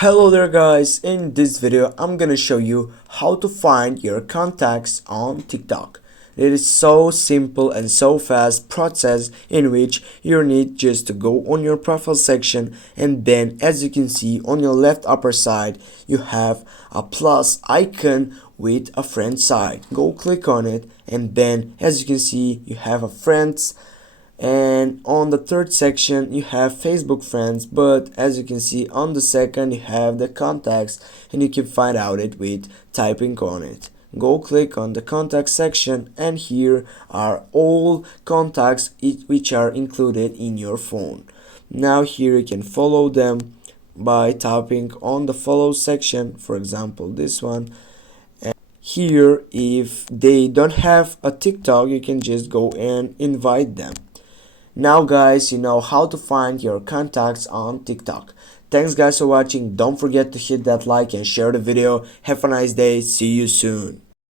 Hello there guys, in this video I'm gonna show you how to find your contacts on TikTok. It is so simple and so fast process in which you need just to go on your profile section, and then as you can see on your left upper side you have a plus icon with a friend side. Go click on it, and then as you can see you have a friends, and on the third section you have Facebook friends, but as you can see on the second you have the contacts, and you can find out it with typing on it. Go click on the contact section, and here are all contacts which are included in your phone. Now here you can follow them by tapping on the follow section, for example this one. Here, if they don't have a TikTok, you can just go and invite them. Now guys, you know how to find your contacts on TikTok. Thanks guys for watching. Don't forget to hit that like and share the video. Have a nice day. See you soon.